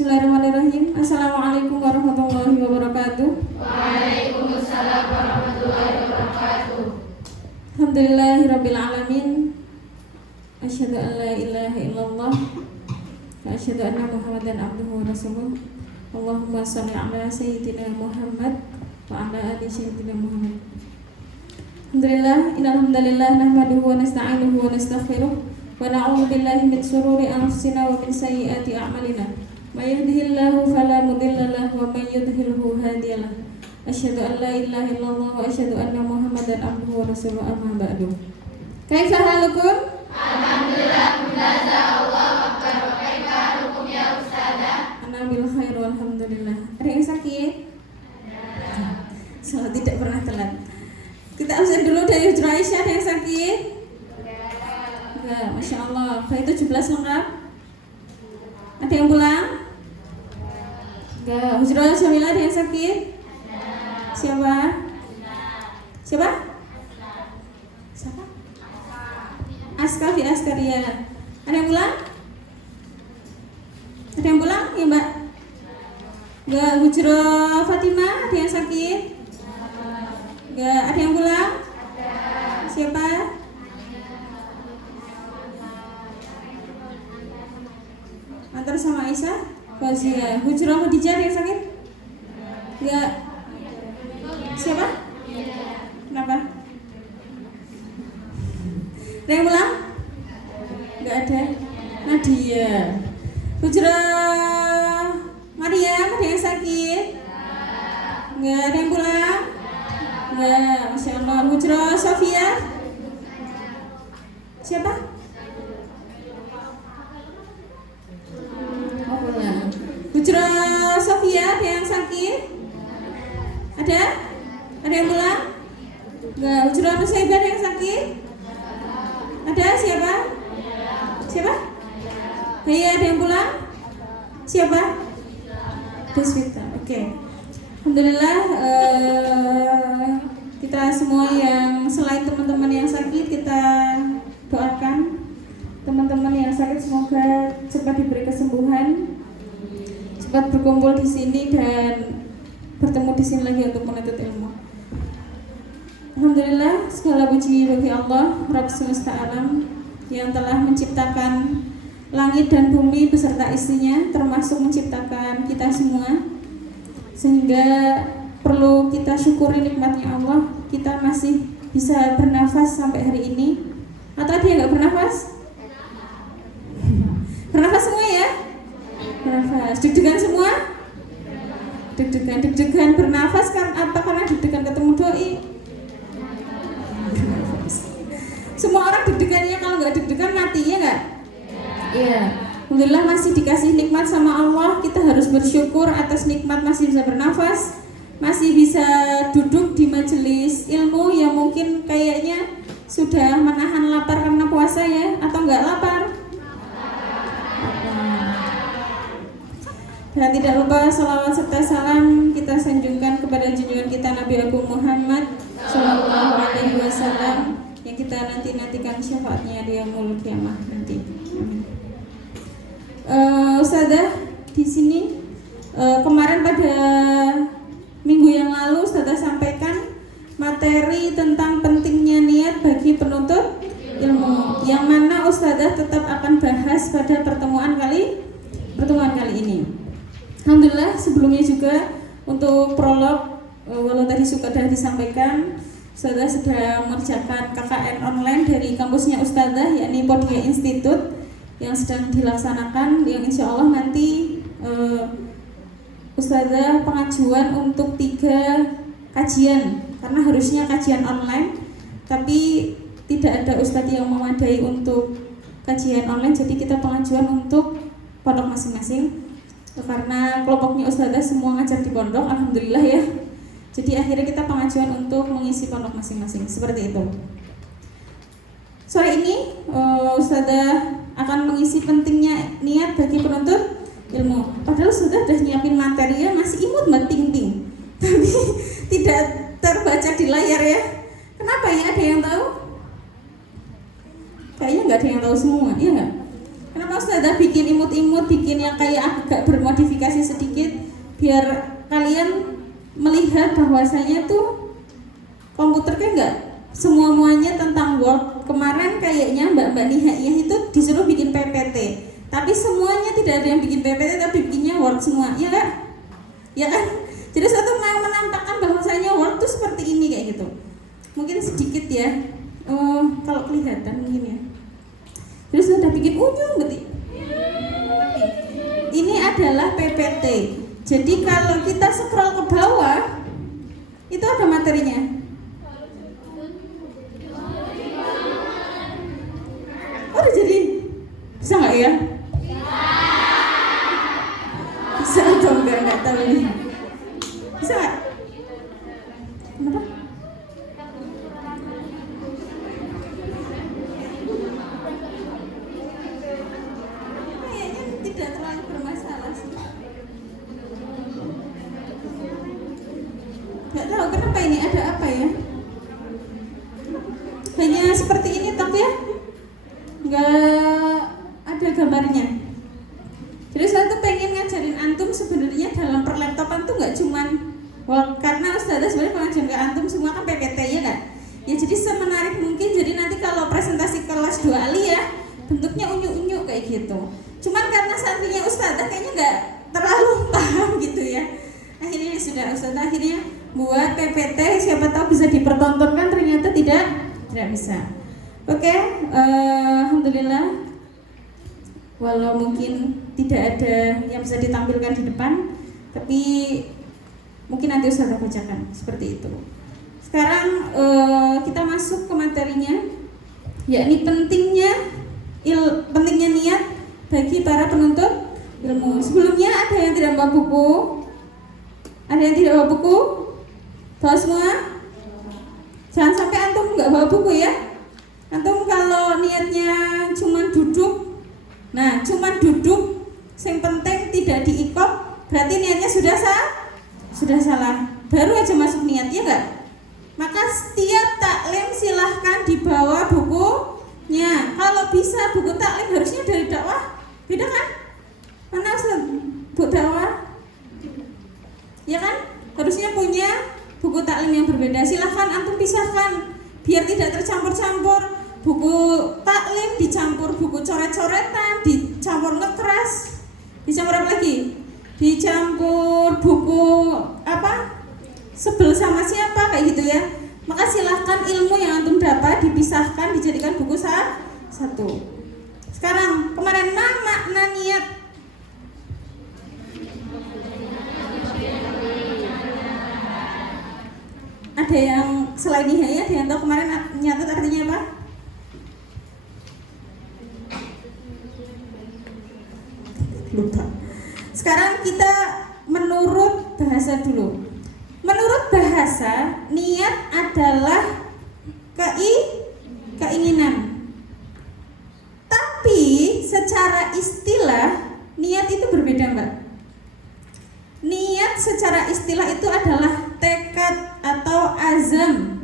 Bismillahirrahmanirrahim. Assalamualaikum warahmatullahi wabarakatuh. Waalaikumsalam warahmatullahi wabarakatuh. Alhamdulillahirabbil alamin. Asyhadu an la ilaha illallah wa asyhadu anna Muhammadan abduhu wa rasuluh. Allahumma shalli ala sayyidina Muhammad wa ala ali sayyidina Muhammad. Alhamdulillah, innal hamdalillah nahmaduhu wa nasta'inuhu wa nastaghfiruh wa na'udzu billahi min shururi anfusina wa min sayyiati a'malina. May yahdihillahu fala mudilla lahu wa may yudhlilhu hadiya lahu. Asyhadu an la ilaha illallah wa asyhadu anna Muhammadan abduhu wa rasuluh, amma ba'du. Kaifa halukum? Alhamdulillah, munaza Allah akbar. Wa kaifa halukum ya ustazah? Ana bil khair walhamdulillah. Ada yang sakit? Salah, tidak pernah telat. Kita absen dulu dari Hujra Aisyah. Ada yang sakit? Enggak, Masya Allah. Baik, 17 lengkap? Ada yang pulang? Enggak. Hujra Syamila ada yang sakit? Siapa? Siapa? Siapa? Aska fi Askaria. Ada yang pulang? Ada yang pulang? Ya Mbak? Enggak. Hujra Fatimah ada yang sakit? Enggak. Ada yang pulang? Siapa? Antar sama Aisyah, Fazia. Hujra Khadijah ada yang sakit? Enggak. Siapa? Kenapa? Ada yang pulang? Enggak ada. Nadia. Hujra Maryam ada yang sakit? Enggak. Ada yang pulang? Enggak. Masya Allah. Hujra Sofia? Siapa? Hujra Sofia ada yang sakit? Ada? Ada yang pulang? Enggak. Hujra Nusaibah ada yang sakit? Ada? Siapa? Siapa? Iya, ada yang pulang? Siapa? Deswita. Oke. Alhamdulillah, kita semua yang selain teman-teman yang sakit, kita doakan teman-teman yang sakit semoga cepat diberi kesembuhan, cepat berkumpul di sini dan bertemu di sini lagi untuk menuntut ilmu. Alhamdulillah, segala puji bagi Allah Rabb semesta alam yang telah menciptakan langit dan bumi beserta isinya, termasuk menciptakan kita semua, sehingga perlu kita syukuri nikmatnya Allah. Kita masih bisa bernafas sampai hari ini. Atau ada yang nggak bernafas? Bernafas semua ya? Bernafas. Deg-degan semua? Deg-degan bernafas kan? Apa karena deg-degan ketemu doi? Semua orang deg-degannya, kalau nggak deg-degan mati, ya nggak? Iya. Alhamdulillah masih dikasih nikmat sama Allah. Kita harus bersyukur atas nikmat masih bisa bernafas, masih bisa duduk di majelis ilmu yang mungkin kayaknya sudah menahan lapar karena puasa ya, atau nggak lapar? Dan tidak lupa salawat serta salam kita sanjungkan kepada junjungan kita Nabi Agung Muhammad Sallallahu Alaihi Wasallam yang kita nanti-nantikan syafaatnya di yaumul kiamah nanti. Ustazah di sini kemarin pada minggu yang lalu Ustazah sampaikan materi tentang pentingnya niat bagi penuntut ilmu, yang mana Ustazah tetap akan bahas pada pertemuan kali ini. Alhamdulillah, sebelumnya juga untuk prolog, walau tadi sudah disampaikan, Ustazah sedang mengerjakan KKN online dari kampusnya Ustazah, yakni Podia Institute, yang sedang dilaksanakan, yang insya Allah nanti Ustazah pengajuan untuk 3 kajian, karena harusnya kajian online, tapi tidak ada Ustadz yang memadai untuk kajian online, jadi kita pengajuan untuk pondok masing-masing. Karena kelompoknya Ustazah semua ngajar di pondok, alhamdulillah ya. Jadi akhirnya kita pengajuan untuk mengisi pondok masing-masing, seperti itu. Sore ini Ustazah akan mengisi pentingnya niat bagi penuntut ilmu. Padahal Ustazah sudah nyiapin materinya, masih imut mbak ting-ting, tapi tidak terbaca di layar ya. Kenapa ya? Ada yang tahu? Kayaknya nggak ada yang tahu semua, iya nggak? Kenapa Ustazah bikin imut-imut, bikin yang kayak agak bermodifikasi sedikit biar kalian melihat bahwasanya tuh komputer kan enggak semua-muanya tentang Word. Kemarin kayaknya Mbak Nihaiyah itu disuruh bikin PPT, tapi semuanya tidak ada yang bikin PPT tapi bikinnya Word semua, ya Kak? Ya kan? Jadi satu mau menampakkan bahwasanya Word tuh seperti ini kayak gitu. Mungkin sedikit ya, kalau kelihatan mungkin ya. Terus sudah bikin unyu berarti. Ini adalah PPT. Jadi kalau kita scroll ke bawah, itu ada materinya. Oh, udah jadi. Bisa nggak ya? Bisa atau enggak tahu ini. Bisa nggak? Kenapa? Kayaknya tidak terlalu bermasalah sih. Nggak tahu kenapa ini, ada apa ya? Hanya seperti ini toh ya? Nggak ada gambarnya. Jadi saya tuh pengen ngajarin antum sebenarnya dalam perlaptopan tuh nggak cuman karena Ustazah sebenarnya pengajian ke antum semua kan PPT ya kan? Ya jadi semenarik mungkin, jadi nanti kalau presentasi kelas 2 aliyah bentuknya unyu-unyu kayak gitu. Cuman karena santrinya Ustazah kayaknya nggak terlalu paham gitu ya. Akhirnya sudah Ustazah akhirnya buat PPT, siapa tahu bisa dipertontonkan, ternyata tidak bisa. Oke, alhamdulillah. Walau mungkin tidak ada yang bisa ditampilkan di depan, tapi mungkin nanti Ustazah bacakan seperti itu. Sekarang kita masuk ke materinya, yakni pentingnya niat bagi para penuntut ilmu. Sebelumnya ada yang tidak bawa buku? Ada yang tidak bawa buku? Bawa semua? Jangan sampai antum nggak bawa buku ya. Antum kalau niatnya cuma duduk, nah cuma duduk, yang penting tidak diikop, berarti niatnya sudah salah. Baru aja masuk niat ya nggak? Maka setiap taklim silahkan dibawa bukunya. Kalau bisa buku taklim harusnya dari dakwah, beda kan? Mana Ustaz? Bu dakwah? Ya kan? Harusnya punya buku taklim yang berbeda. Silahkan antum pisahkan biar tidak tercampur-campur. Buku taklim dicampur buku coret-coretan, dicampur ngekeras, dicampur apa lagi? Dicampur buku apa? Sebel sama siapa kayak gitu ya. Maka silahkan ilmu yang antum dapat dipisahkan, dijadikan buku satu. Sekarang kemarin makna niat. Ada yang selain nihaya, ada yang tahu kemarin nyatet artinya apa? Lupa. Sekarang kita menurut bahasa dulu. Menurut bahasa, niat adalah keinginan. Tapi secara istilah niat itu berbeda, Mbak. Niat secara istilah itu adalah tekad atau azam.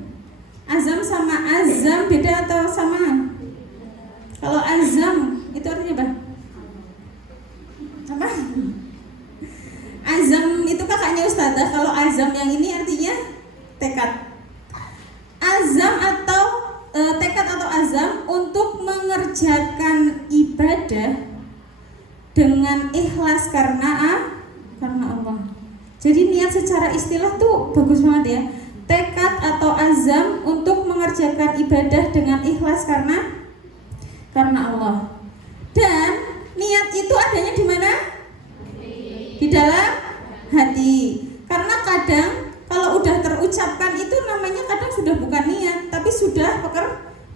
Azam sama azam beda atau sama? Kalau azam itu artinya apa? Apa? Azam itu kakaknya Ustazah. Kalau azam yang ini artinya tekad. Azam atau tekad atau azam untuk mengerjakan ibadah dengan ikhlas karena Allah. Jadi niat secara istilah tuh bagus banget ya. Tekad atau azam untuk mengerjakan ibadah dengan ikhlas karena Allah. Dan niat itu adanya di mana? Di dalam hati. Karena kadang kalau udah terucapkan itu namanya kadang sudah bukan niat, tapi sudah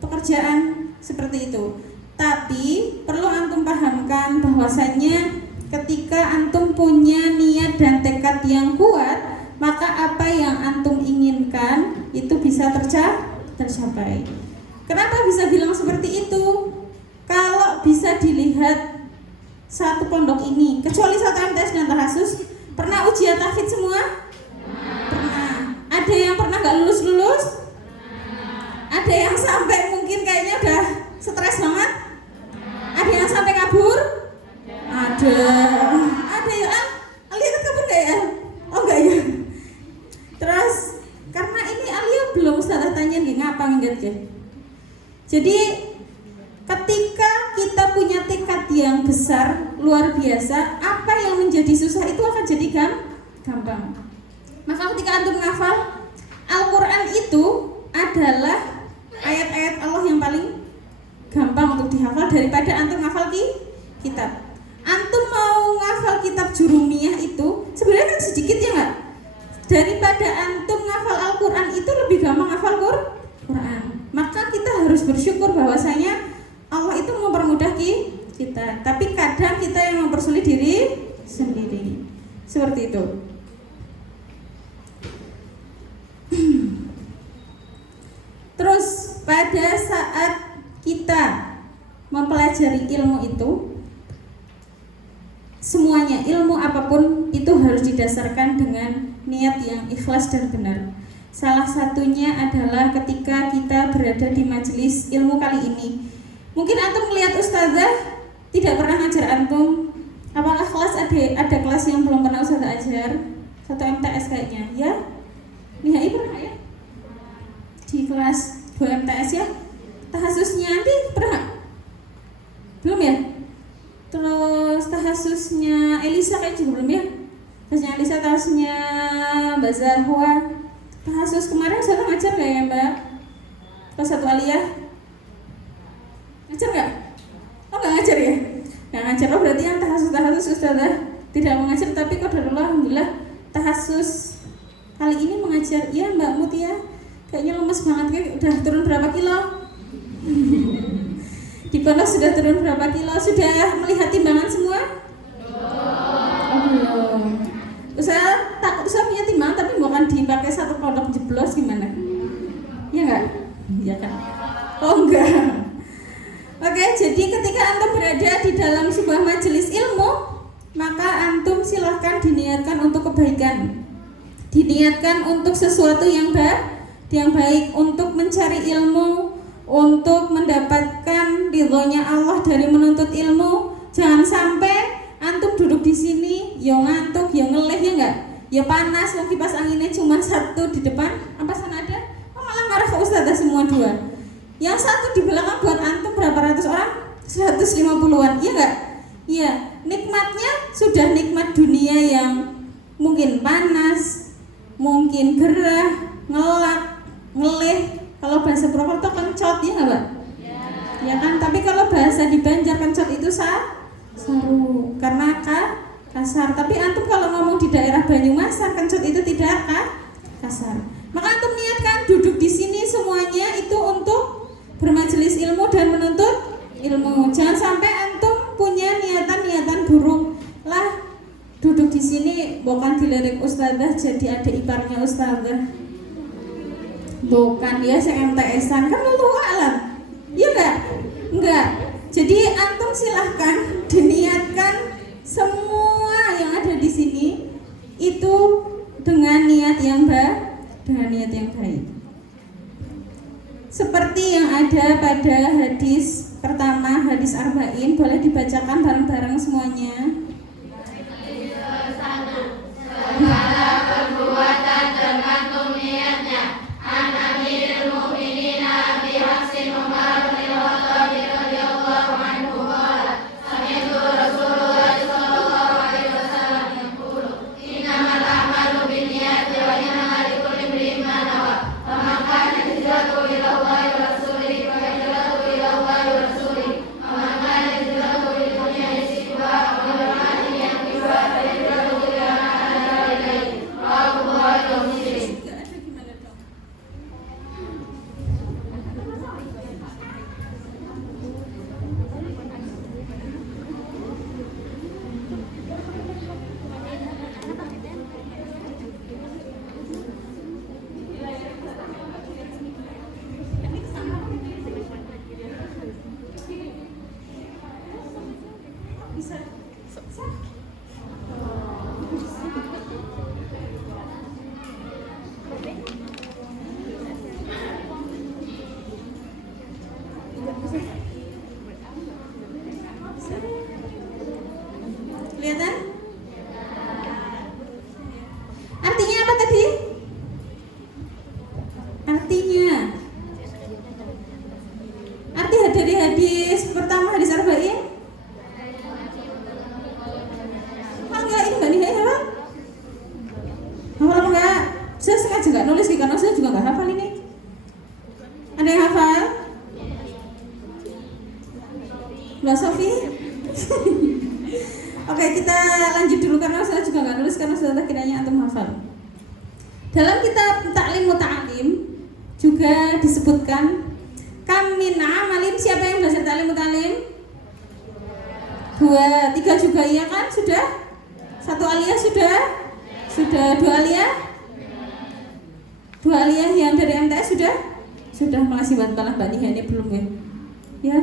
pekerjaan seperti itu. Tapi perlu antum pahamkan bahwasannya ketika antum punya niat dan tekad yang kuat, maka apa yang antum inginkan itu bisa tercapai. Kenapa bisa bilang seperti itu? Kalau bisa dilihat satu pondok ini, kecuali satu MTS dan Tahasus, pernah ujian tahfidz semua? Pernah. Ada yang pernah nggak lulus? Ada yang sampai mungkin kayaknya udah stres banget? Ada yang sampai kabur? lihat ya. Jadi ketika kita punya tekad yang besar, luar biasa, apa yang menjadi susah itu akan jadi gampang. Maka ketika antum menghafal Al-Quran itu adalah ayat-ayat Allah yang paling gampang untuk dihafal daripada antum menghafal kitab. Antum mau menghafal kitab Jurumiyah itu sebenarnya kan sedikit ya nggak? Daripada antum menghafal Al-Quran itu lebih gampang menghafal Quran. Maka kita harus bersyukur bahwasanya Allah itu mempermudah kita. Tapi kadang kita yang mempersulit diri sendiri. Seperti itu. Terus pada saat kita mempelajari ilmu itu, semuanya ilmu apapun itu harus didasarkan dengan niat yang ikhlas dan benar. Salah satunya adalah ketika kita berada di majelis ilmu kali ini. Mungkin antum melihat ustazah tidak pernah ngajar antum. Apakah kelas ada kelas yang belum pernah ustazah ajar? Satu MTS kayaknya, ya? Nihai pernah ya? Di kelas 2 MTS ya? Tahasusnya nanti pernah? Belum ya? Terus tahasusnya Elisa kayak juga belum ya? Tahasusnya Elisa, tahasusnya Mbak Zahwa. Tahasus kemarin saya ngajar gak ya Mbak? Kelas 1 aliyah? Ngajar gak? Oh gak ngajar ya? Gak ngajar, oh berarti yang tahasus ustazah tidak mengajar, tapi qadarullah alhamdulillah tahasus kali ini mengajar. Iya Mbak Mutia, kayaknya lemes banget, kayak udah turun berapa kilo? Di pondok sudah turun berapa kilo? Sudah melihat timbangan semua? Oh belum. Saya takut saya punya timbangan tapi bukan dipakai satu pondok jeblos gimana? Iya enggak? Iya kan? Oh enggak. Oke, jadi ketika antum berada di dalam sebuah majelis ilmu, maka antum silahkan diniatkan untuk kebaikan, diniatkan untuk sesuatu yang baik, untuk mencari ilmu, untuk mendapatkan ridhonya Allah dari menuntut ilmu. Jangan sampai antum duduk di sini, yo ngantuk, yo ngeleh ya enggak, ya panas, mau kipas anginnya cuma satu di depan, apa sana ada? Oh, malah marah ke ustazah semua dua. Yang satu di belakang buat antum berapa ratus orang? 150-an, iya enggak? Iya, nikmatnya sudah nikmat dunia yang mungkin panas, mungkin gerah, ngelak, ngeleh. Kalau bahasa Purwokerto kencot, ya enggak, Pak? Ya kan, tapi kalau bahasa di Banjar kencot itu saru, karena kasar. Tapi antum kalau ngomong di daerah Banyumasan, kencot itu tidak kasar. Maka antum niatkan duduk di sini semuanya itu untuk bermajelis ilmu dan menuntut ilmu. Jangan sampai antum punya niatan buruk. Lah, duduk di sini bukan dilirik ustazah jadi adik iparnya ustazah. Bukan ya, saya MTS-an kan lu alam. Iya enggak? Jadi antum silahkan diniatkan semua yang ada di sini itu dengan niat yang baik. Seperti yang ada pada hadis pertama, hadis arba'in, boleh dibacakan bareng-bareng semuanya. Segala perbuatan tergantung niatnya. An Amirul Mukminin Abi Hafsin Umar bin Khattab radhiyallahu anhu qala sami'tu Rasulullah sallallahu alaihi wasallam yaqulu innamal a'malu binniyati wa innamal likulli imri'in ma nawa. Faman kanat hijratuhu ila Allahi wa rasulihi fa hijratuhu ila Allahi wa rasulihi. Wa man kanat hijratuhu lidunya yusibuha aw Dalam kitab Ta'lim Muta'alim juga disebutkan kam min amalin. Siapa yang belajar Ta'lim Muta'alim? 2, 3 juga iya kan? Sudah? 1 aliyah sudah? Sudah. 2 aliyah? 2 aliyah yang dari MTS sudah? Sudah. Makasih buat Mbak Nia, ini belum ya? Ya,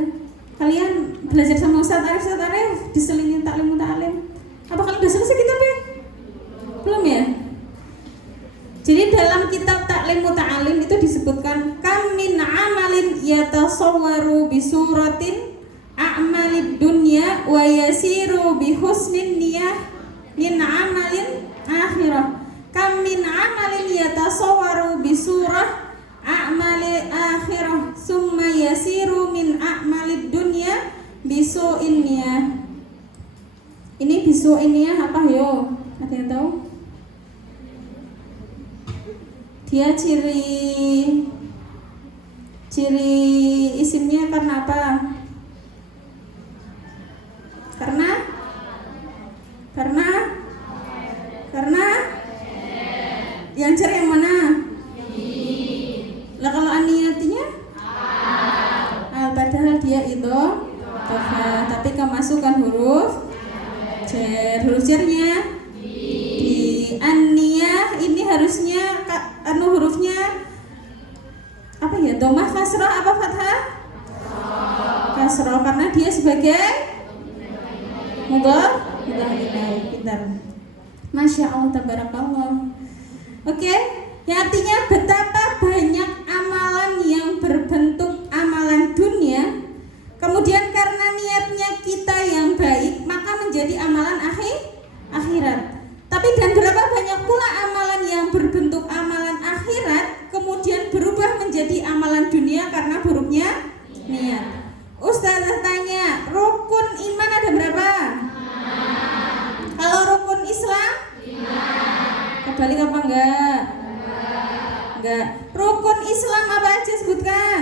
kalian belajar sama Ustaz Arif diselingin Ta'lim Muta'alim. Apa kalian udah selesai kitabnya? Belum ya? Jadi dalam kitab Ta'lim Muta'alim itu disebutkan kam min amalin yatasawwaru bi suratin a'malid dunya wa yasiru bi husnin niyah min amalin akhirah. Kam min amalin yatasawwaru bi surah a'mali akhirah summa yasiru min a'malid dunya bi su'in niyah. Ini bi su'in niyah apa yo? Ada yang tahu? Dia ciri isimnya karena apa? Karena yang cer yang mana? Lah kalau aniyatinya? Padahal dia itu tapi kemasukan huruf cer. Huruf cernya di aniyah ini harusnya hurufnya apa ya? Dhammah, kasrah, apa fathah? Kasrah karena dia sebagai mudhaf ilaih. Pintar. Masya Allah, tabarakallah. Oke, yang artinya betapa banyak amalan yang berbentuk amalan dunia, kemudian karena niatnya kita yang baik maka menjadi amalan akhirat. Tapi dan berapa banyak pula amalan yang berbentuk amalan akhirat kemudian berubah menjadi amalan dunia karena buruknya niat. Ustazah tanya, rukun iman ada berapa? Kalau rukun Islam? Kebalik apa enggak? Enggak. Rukun Islam apa aja sebutkan?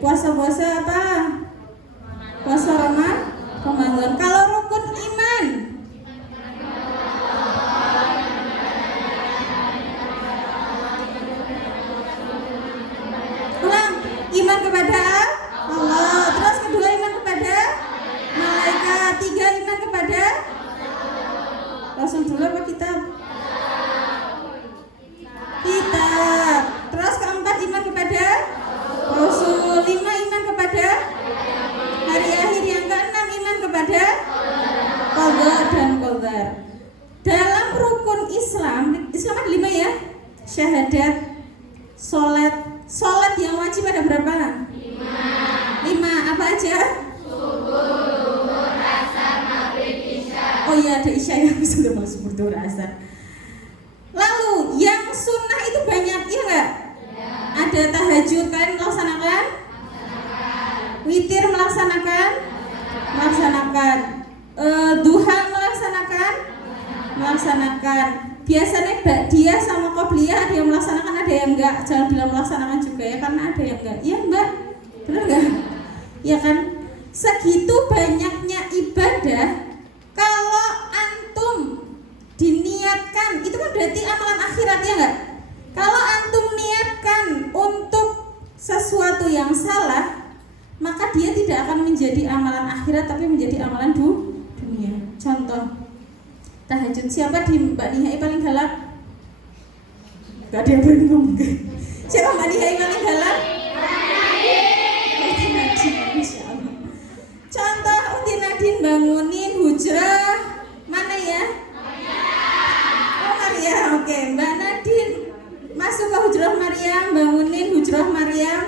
Puasa apa? Puasa Ramadan. Kalau rukun iman? Ulang. Iman kepada Allah. Terus kedua iman kepada malaikat. 3 iman kepada Rasul dulu apa kitab? Kitab. Terus keempat iman kepada Rasul. 5 iman kepada hari akhir. Yang keenam iman kepada qadha dan qadar. Dalam rukun Islam ada 5 ya. Syahadat, Sholat yang wajib ada berapa? 5. Apa aja? Subuh, asar, maghrib, isya. Oh iya, ada isya yang sudah masuk subuh, asar. Lalu yang sunnah itu banyak, iya enggak? Ya. Ada tahajud, kalian melaksanakan? Witir melaksanakan? Duha melaksanakan. Biasanya dia sama qobliyah ada yang melaksanakan, ada yang enggak. Jangan bilang melaksanakan juga ya, karena ada yang enggak. Iya Mbak, benar enggak? Ya kan? Segitu banyaknya ibadah, kalau antum diniatkan, itu kan berarti amalan akhirat ya enggak? Kalau antum niatkan untuk sesuatu yang salah, maka dia tidak akan menjadi amalan akhirat tapi menjadi amalan dunia. Contoh tahajud, siapa di Mbak Nihai paling galak? Gak ada yang berani ngomong. Siapa Mbak Nihai paling galak? Contoh Uti Nadine bangunin hujrah mana ya? Oh Maryam, oke. Mbak Nadine masuk ke hujrah Maryam, bangunin hujrah Maryam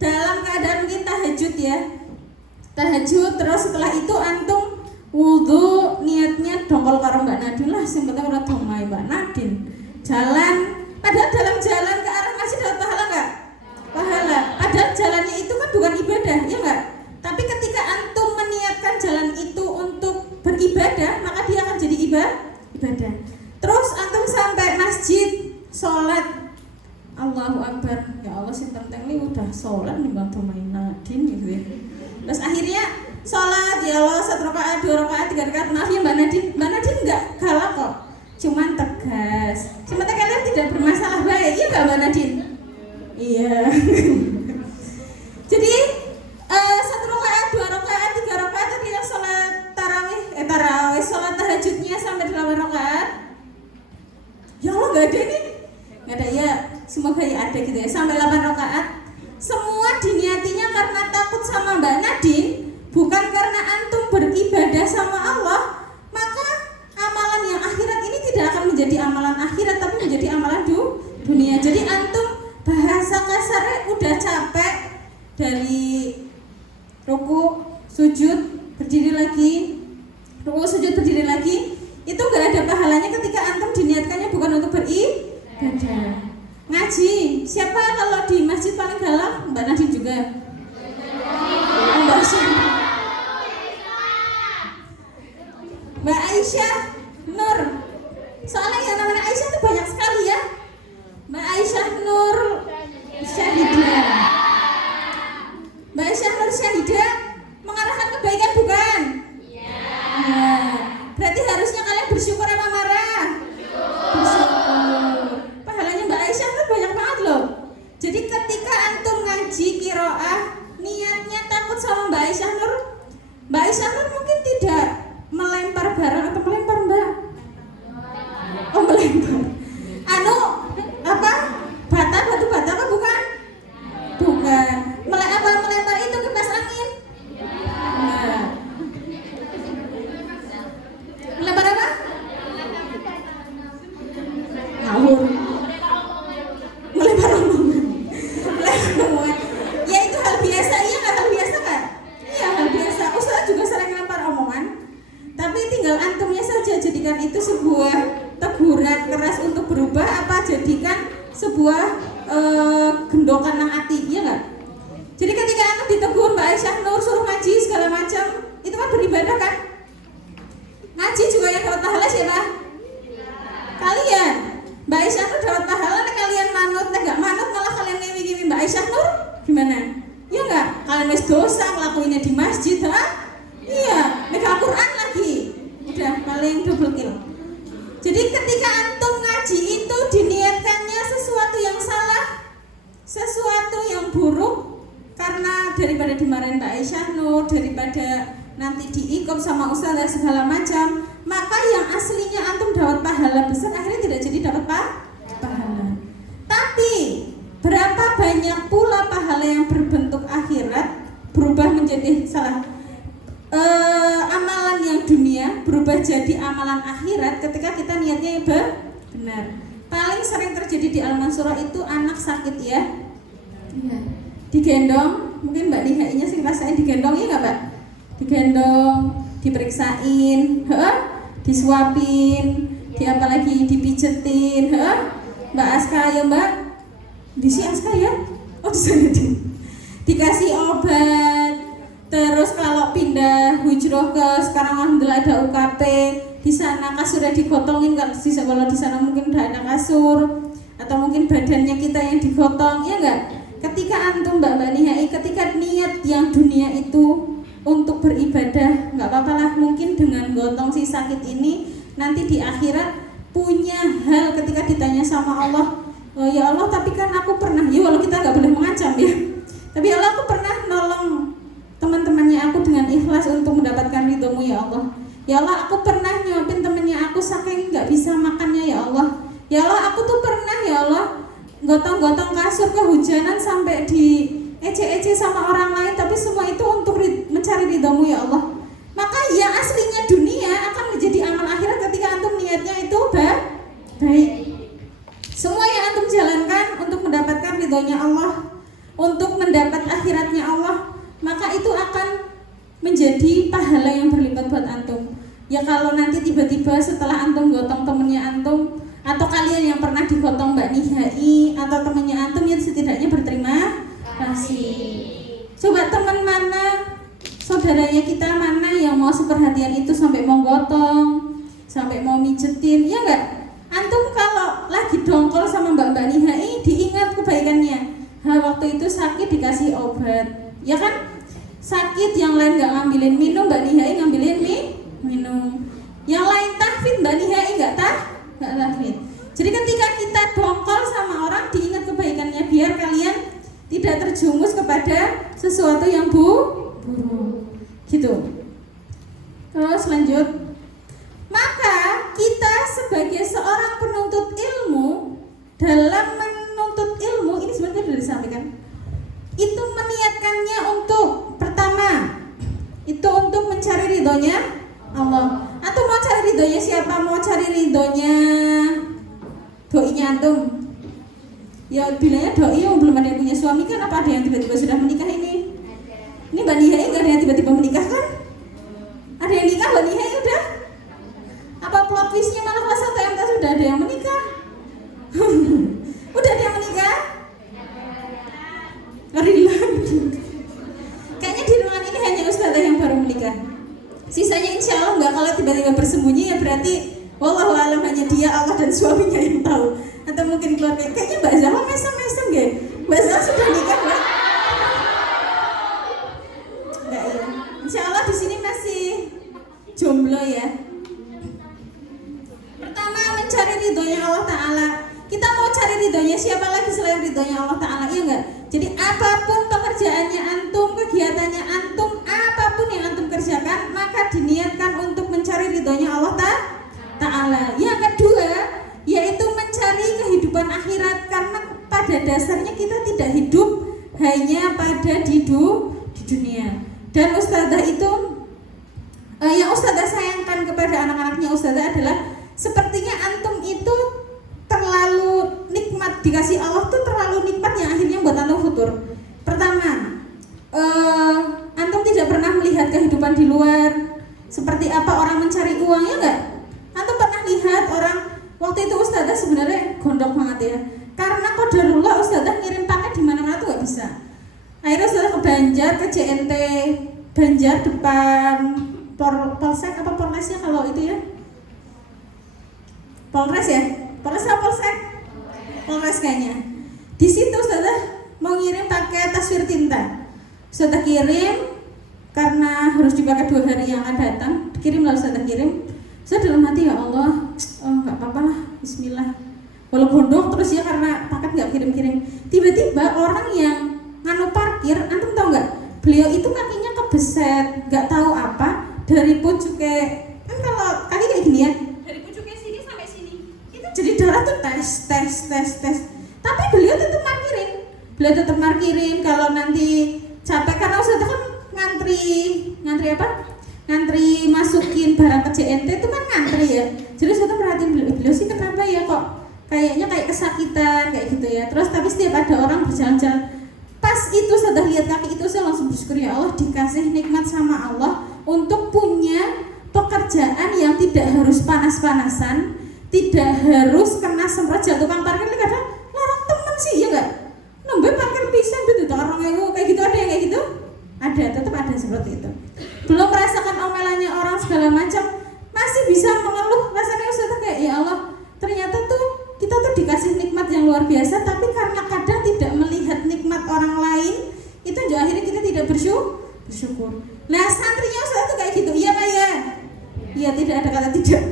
dalam keadaan mungkin tahajud ya. Tahajud, terus setelah itu antum wudu, niatnya dongkol karo Mbak Nadine lah, sing penting ora domai Mbak Nadine. Jalan, padahal dalam jalan ke arah masjid dapat pahala enggak? Pahala. Padahal jalannya itu kan bukan ibadah, ya enggak? Tapi ketika antum meniatkan jalan itu untuk beribadah, maka dia akan jadi ibadah. Terus antum sampai masjid, sholat, Allahu Akbar. Ya Allah sing penting ini udah sholat nih Mbak domai Nadine gitu ya. Terus akhirnya sholat ya Allah 1 rakaat, 2 rakaat, 3 rakaat. Maaf ya Mbak Nadine nggak galak kok, cuman tegas. Sementara kalian tidak bermasalah baik, iya nggak Mbak Nadine? Iya. Jadi 1 rakaat, 2 rakaat, 3 rakaat tadi yang sholat tarawih, sholat tahajudnya sampai 8 rakaat. Ya Allah nggak ada nih, nggak ada ya. Semoga ya ada gitu ya sampai 8 rakaat. Semua diniatinya karena takut sama Mbak Nadine, bukan karena antum beribadah sama Allah. Maka amalan yang akhirat ini tidak akan menjadi amalan akhirat, tapi menjadi amalan dunia. Jadi antum bahasa kasarnya udah capek dari ruku, sujud, berdiri lagi, ruku, sujud, berdiri lagi, itu nggak ada pahalanya ketika antum diniatkannya bukan untuk beribadah. Ngaji, siapa kalau di masjid paling galak? Mbak Nadine juga. Mbak Aisyah Nur. Soalnya yang namanya Aisyah itu banyak sekali ya. Mbak Aisyah Nur Syahidah. Mbak Aisyah Nur Syahidah mengarahkan kebaikan bukan? Iya. Berarti harusnya kalian bersyukur apa marah? Bersyukur. Pahalanya Mbak Aisyah Nur banyak banget loh. Jadi ketika antum ngaji qiraah, niatnya takut sama Mbak Aisyah Nur. Mbak Aisyah Nur mungkin tidak melempar barang atau melempar Mbak? Oh melempar. Batu bata apa bukan? Bukan. Melempar itu kipas angin? Nah. Melempar apa? Ngawur. Melempar omongan. Ya itu hal biasa, iya nggak hal biasa kan? Iya hal biasa. Ustaz juga sering melempar omongan. Tapi tinggal antumnya saja jadikan itu sebuah teguran keras untuk berubah, apa jadikan sebuah gendokan nang hati, iya nggak? Jadi ketika antum ditegur Mbak Aisyah Nur suruh ngaji segala macam, itu kan beribadah kan? Ngaji juga yang dapat pahala siapa? Kalian. Mbak Aisyah Nur dapat pahala, kalian manut, nggak manut malah kalian ngewi-ngewi Mbak Aisyah Nur, gimana? Iya nggak? Kalian wis dosa ngelakuinnya di masjid, ha? Iya, megang Quran lagi, udah paling double kill. Jadi ketika antum ngaji itu diniatkannya sesuatu yang salah, sesuatu yang buruk, karena daripada dimarahin Mbak Aisyah Nur, daripada nanti diikom sama ustaz dan segala macam, maka yang aslinya antum dapat pahala besar akhirnya tidak jadi dapat pahala. Tapi berapa banyak pula pahala yang berbentuk akhirat berubah menjadi amalan yang dunia berubah jadi amalan akhirat ketika kita niatnya benar. Paling sering terjadi di Al-Mansurah itu anak sakit ya. Iya. Digendong, mungkin Mbak Nihainya sih rasain digendong ya nggak Mbak? Digendong, diperiksain, disuapin, apalagi dipijetin, Mbak Aska ya Mbak? Di si Aska ya? Oh di sana dikasih obat. Terus kalau pindah hujroh ke sekarang alhamdulillah ada UKP, di sana kasurnya digotongin, kalau di sana mungkin udah ada kasur atau mungkin badannya kita yang digotong, ya enggak? Ketika antum Mbak Nihai, ketika niat yang dunia itu untuk beribadah, enggak apa-apa lah, mungkin dengan gotong si sakit ini nanti di akhirat punya hal ketika ditanya sama Allah, oh, ya Allah tapi kan aku pernah, ya walau kita enggak boleh mengancam ya, tapi ya Allah aku pernah nolong teman-temannya aku dengan ikhlas untuk mendapatkan ridhomu ya Allah. Ya Allah aku pernah nyuapin temennya aku saking nggak bisa makannya ya Allah. Ya Allah aku tuh pernah ya Allah gotong-gotong kasur kehujanan sampai di ece-ece sama orang lain, tapi semua itu untuk mencari ridhomu ya Allah. Maka yang aslinya dunia akan menjadi amal akhirat ketika antum niatnya itu baik. Semua yang antum jalankan untuk mendapatkan ridhonya Allah, untuk mendapat akhiratnya Allah, maka itu akan menjadi pahala yang berlipat buat antum. Ya kalau nanti tiba-tiba setelah antum gotong temennya antum, atau kalian yang pernah digotong Mbak Nihai atau temennya antum, ya setidaknya berterima kasih. Coba teman mana, saudaranya kita mana yang mau seperhatian itu sampai mau gotong, sampai mau mijetin, ya enggak? Antum kalau lagi dongkol sama Mbak Nihai, diingat kebaikannya. Waktu itu sakit dikasih obat, ya kan? sakit, yang lain nggak ngambilin minum, Mbak Nihai ngambilin minum. Yang lain tahfidz, Mbak Nihai nggak tahfidz. Jadi ketika kita dongkol sama orang, diingat kebaikannya biar kalian tidak terjumus kepada sesuatu yang buruk. Gitu. Terus lanjut. Maka kita sebagai seorang penuntut ilmu, dalam menuntut ilmu ini sebenarnya sudah disampaikan. Itu meniatkannya untuk pertama, itu untuk mencari ridhonya Allah. Atau mau cari ridhonya siapa? Mau cari ridhonya doinya antum? Ya bilangnya doi yang belum ada yang punya suami kan, apa ada yang tiba-tiba sudah menikah ini? Ini Mbak Nihai nggak ada yang tiba-tiba menikah kan? Ada yang nikah Mbak Nihai udah? Apa plot twistnya malah kelas 1 MT sudah ada yang menikah? Udah ada yang menikah? Ngeri lagi. Kayaknya di ruangan ini hanya ustazah yang baru menikah. Sisanya insya Allah enggak. Kalau tiba-tiba bersembunyi ya berarti wallahu alam, hanya dia, Allah dan suaminya yang tahu. Atau mungkin keluarga. Kayaknya Mbak Zahra mesem-mesem gak? Mbak Zahra sudah nikah Mbak? Enggak ya. Insya Allah di sini masih jomblo ya. Pertama, mencari ridhonya Allah Ta'ala. Kita mau cari ridhonya siapa lagi selain ridhonya Allah Ta'ala, iya enggak? Jadi apapun pekerjaannya antum, kegiatannya antum, apapun yang antum kerjakan, maka diniatkan untuk mencari ridhonya Allah Ta'ala. Yang kedua, yaitu mencari kehidupan akhirat. Karena pada dasarnya kita tidak hidup hanya pada di dunia. Dan ustazah itu, yang ustazah sayangkan kepada anak-anaknya ustazah adalah sepertinya antum itu terlalu nikmat, dikasih Allah tuh terlalu nikmat yang akhirnya buat antum futur. Pertama, antum tidak pernah melihat kehidupan di luar, seperti apa orang mencari uang, ya enggak? Antum pernah lihat orang, waktu itu ustazah sebenarnya gondok banget ya, karena qadarullah ustazah ngirim paket di mana-mana tuh nggak bisa. Akhirnya ustazah ke Banjar, ke JNT Banjar depan Polsek apa Polresnya kalau itu ya? Polres ya? Polres apa Polsek? Polres kayaknya. Di situ ustazah mau ngirim pakai taswir tinta. Ustazah kirim karena harus dipakai 2 hari yang akan datang. Kirimlah ustazah kirim. Saya dalam hati, ya Allah, nggak apa-apa lah, Bismillah. Walaupun gondok terus ya karena paket nggak kirim-kirim. Tiba-tiba orang yang nganu parkir, antum tahu nggak? Beliau itu kakinya kebeset, nggak tahu apa, dari pucuknya, kan kalau kaki kayak gini ya, dari pucuknya sini sampai sini, itu jadi darah tuh tes. Tapi beliau tetap markirin. Kalau nanti capek karena ustazah kan ngantri apa? Ngantri masukin barang ke JNT itu kan ngantri ya. Jadi ustazah perhatiin beliau sih kenapa ya kok kayaknya kayak kesakitan kayak gitu ya. Terus tapi setiap ada orang berjalan-jalan, pas itu ustazah lihat kaki itu saya langsung bersyukur, ya Allah dikasih nikmat sama Allah untuk punya pekerjaan yang tidak harus panas-panasan, tidak harus kena semprot jatuh. Tukang parkir ini kadang larang temen sih ya enggak? Nembe parkir pisan gitu, orang kayak gitu, ada yang kayak gitu? Ada, tetap ada seperti itu. Belum merasakan omelannya orang segala macam, masih bisa mengeluh. Rasanya ustazah kayak, ya Allah, ternyata tuh kita tuh dikasih nikmat yang luar biasa, tapi karena kadang tidak melihat nikmat orang lain, itu juga akhirnya kita tidak bersyukur. Nah, santrinya ustazah tuh kayak gitu, iya Pak ya? Iya, tidak ada kata tidak.